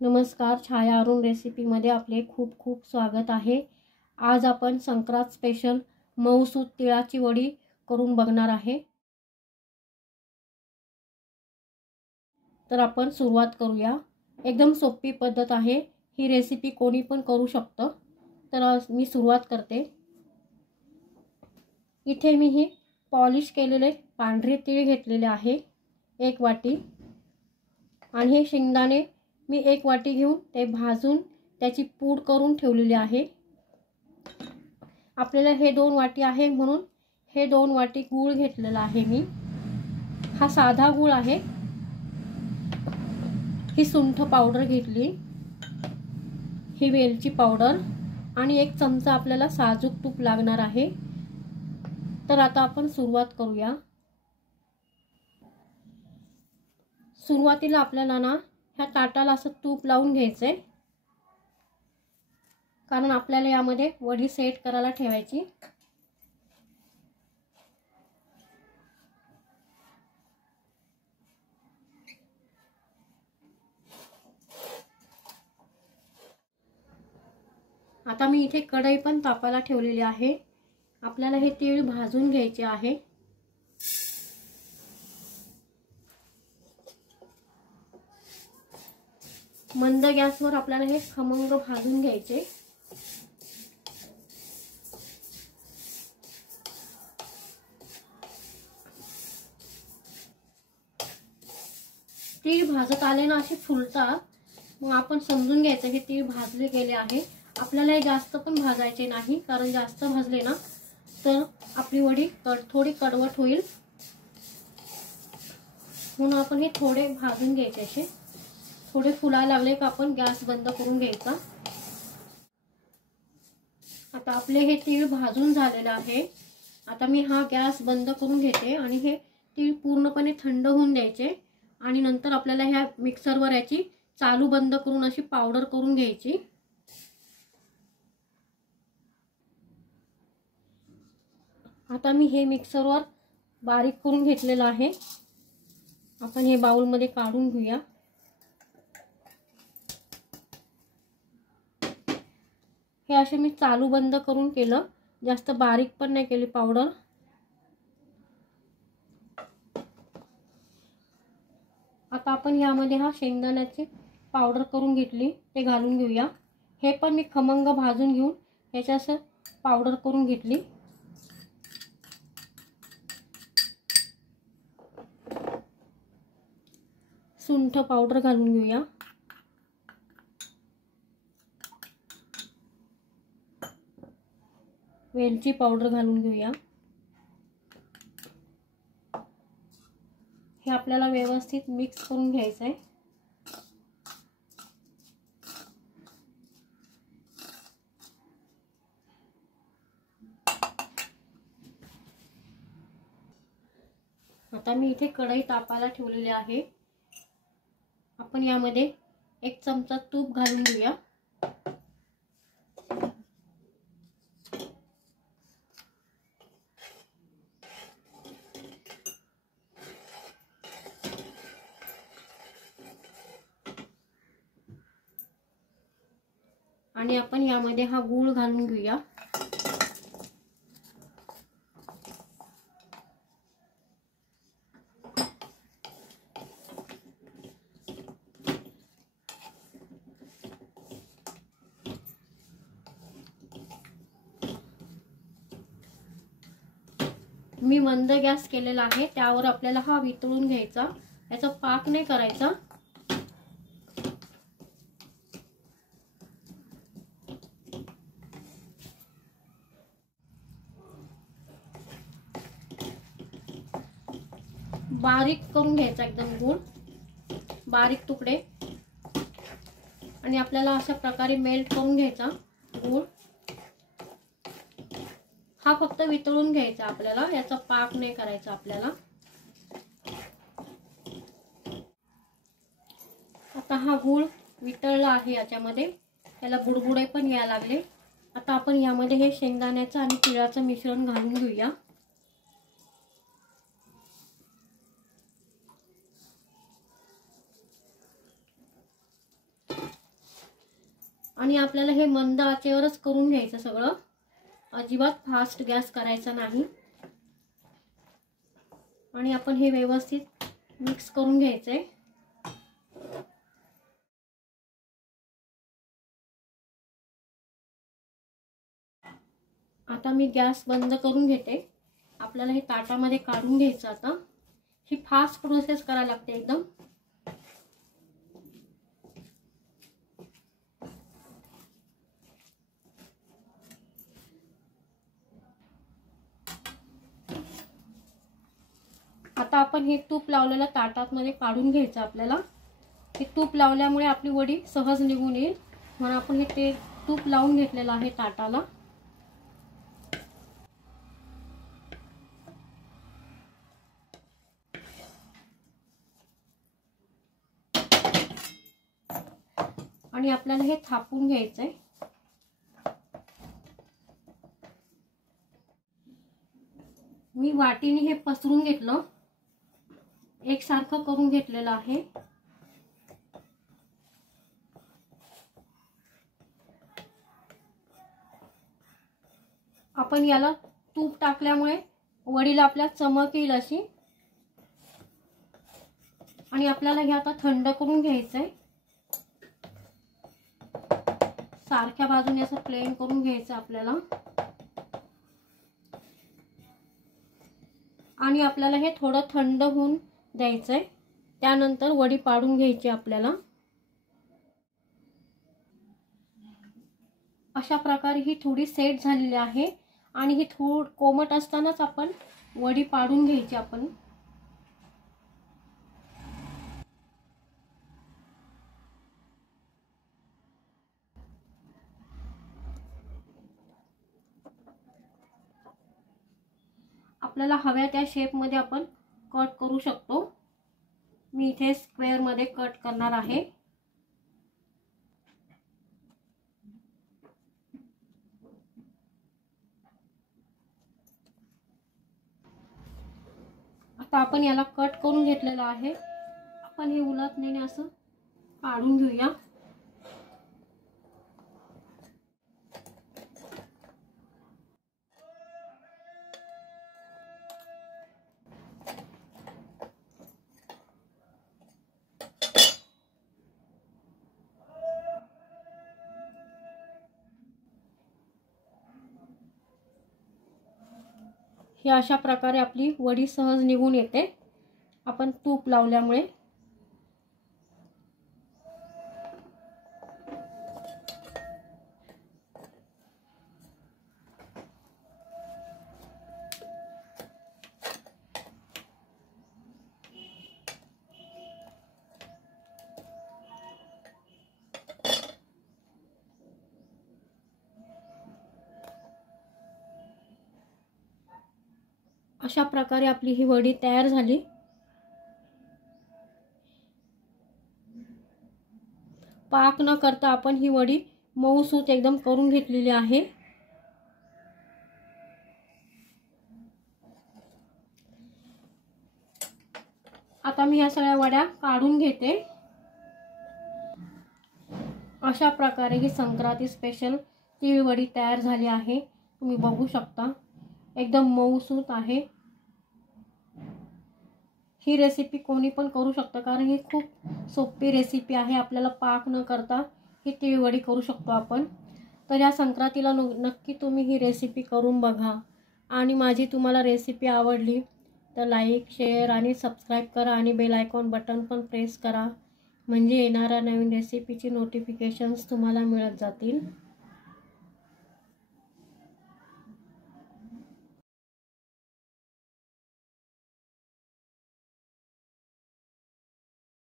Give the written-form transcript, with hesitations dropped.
नमस्कार, छाया अरुण रेसिपीमध्ये आपले खूप खूप स्वागत आहे। आज आपण संक्रांत स्पेशल मऊसूत तिळाची वडी करून बघणार आहे। तर आपण सुरुवात करूया। एकदम सोपी पद्धत आहे, ही रेसिपी कोणी पण करू शकतो। तर मी सुरुवात करते। इथे मी ही पॉलिश केलेले पांढरे तीळ घेतलेले आहे 1 वाटी, आणि हे शेंगदाणे मी 1 वाटी घेऊन ते भाजून त्याची पूड करून ठेवलेली आहे। आपल्याला हे 2 वाटी आहे म्हणून हे 2 वाटी गूळ घेतलेला आहे मी। हा साधा गूळ आहे। ही सुंठ पावडर घेतली, ही वेलची पावडर आणि 1 चमचा आपल्याला साजूक तूप लागणार आहे। तर आता आपण सुरुवात करूया। सुरुवातीला आपल्याला ना ह्या ताटाला असं तूप लावून घ्यायचंय, कारण आपल्याला यामध्ये वडी सेट करायला ठेवायची। आता मी इथे कढई पण तापायला ठेवलेली आहे। आपल्याला हे तीळ भाजून घ्यायचे आहे। मंद गॅसवर आपल्याला हे खमंग भाजून घ्यायचे। तीळ भाजत आले ना असे फुलतात, मग आपण समजून घ्यायचं की तीळ भाजले गेले आहे। आपल्याला हे जास्त पण भाजायचे नाही, कारण जास्त भाजले ना तर आपली वडी थोडी कडवट होईल, म्हणून आपण हे थोडे भाजून घ्यायचे। असे थोडे फुलायला लागले का आपण गॅस बंद करून घ्यायचा। आता आपले हे तीळ भाजून झालेले आहे। आता मी हा गॅस बंद करून घेते आणि हे तीळ पूर्णपणे थंड होऊन द्यायचे, आणि नंतर आपल्याला ह्या मिक्सरवर याची चालू बंद करून अशी पावडर करून घ्यायची। आता मी हे मिक्सरवर बारीक करून घेतलेलं आहे। आपण हे बाउल मध्ये काढून घेऊया। हे असे मी चालू बंद करून केलं, जास्त बारीक पण नाही केली पावडर। आता आपण यामध्ये हा शेंगदाण्याची पावडर करून घेतली ते घालून घेऊया। हे पण मी खमंग भाजून घेऊन याच्यास पावडर करून घेतली। सुंठ पावडर घालून घेऊया। वेलची पावडर घालून घेऊया। हे आपल्याला व्यवस्थित मिक्स करून घ्यायचं आहे। आता मी इथे कढई तापायला ठेवलेली आहे। आपण यामध्ये 1 चमचा तूप घालून घेऊया। आणि आपण यामध्ये हा गूळ घालून घेऊया। मी मंद गॅस केलेला आहे, त्यावर आपल्याला हा वितळून घ्यायचा। याचा पाक नाही करायचा। बारीक करून घ्यायचा, एकदम गूळ बारीक तुकडे, आणि आपल्याला अशा प्रकारे मेल्ट करून घ्यायचा गूळ। हा फक्त वितळून घ्यायचा आपल्याला, याचा पाक नाही करायचा आपल्याला। आता हा गूळ वितळला आहे याच्यामध्ये, याला बुडबुडे पण यायला लागले। आता आपण यामध्ये हे शेंगदाण्याचं आणि तिळाचं मिश्रण घालून घेऊया। आणि आपल्याला हे मंद आचेवरच करून घ्यायचं सगळं, अजिबात फास्ट गॅस करायचा नाही। आणि आपण हे व्यवस्थित मिक्स करून घ्यायचंय। आता मी गॅस बंद करून घेते। आपल्याला हे ताटामध्ये काढून घ्यायचं। आता ही फास्ट प्रोसेस करायला लागते एकदम। आता आपण हे तूप लावलेलं ताटामध्ये काढून घ्यायचं। आपल्याला हे तूप लावल्यामुळे आपली वडी सहज निघून येईल, म्हणून आपण हे तूप लावून घेतलेलं आहे ताटाला। आणि आपल्याला हे थापून घ्यायचंय। मी वाटीने हे पसरून घेतलं, एकसारखं करून घेतलेलं आहे। आपण याला तूप टाकल्यामुळे वडीला आपल्या चमक येईल अशी। आणि आपल्याला हे आता थंड करून घ्यायचंय। सारख्या बाजूने असं प्लेन करून घ्यायचं आपल्याला। आणि आपल्याला हे थोडं थंड होऊन द्यायचंय, त्यानंतर वडी पाडून घ्यायची आपल्याला। अशा प्रकारे ही थोडी सेट झालेली आहे आणि ही थोडी कोमट असतानाच आपण वडी पाडून घ्यायची आपण। आपल्याला हव्या त्या शेप मध्ये आपण कट करू शकतो। मी इथे स्क्वेअर मध्ये कट करणार आहे। आता आपण याला कट करून घेतलेला आहे। आपण हे उलटण्याने असं काढून घेऊया। ही अशा प्रकारे आपली वडी सहज निघून येते, आपण तूप लावल्यामुळे। अशा प्रकारे आपली ही वडी तयार झाली। पाक न करता आपण ही वडी मऊसूत एकदम करून घेतलेली आहे। आता मी ह्या सगळ्या वड्या काढून घेते। अशा प्रकारे ही संक्रांती स्पेशल तीळ वडी तयार झाली आहे। तुम्ही बघू शकता, एकदम मऊसूत आहे। ही रेसिपी कोणी पण करू शकतं, कारण ही खूप सोपी रेसिपी आहे। आपल्याला पाक न करता ही तीळ वडी करू शकतो आपण। तर या संक्रांतीला नक्की तुम्ही ही रेसिपी करून बघा। आणि माझी तुम्हाला रेसिपी आवडली तर लाईक, शेअर आणि सबस्क्राईब करा आणि बेल आयकॉन बटन पण प्रेस करा, म्हणजे येणाऱ्या नवीन रेसिपीची नोटिफिकेशन्स तुम्हाला मिळत जातील।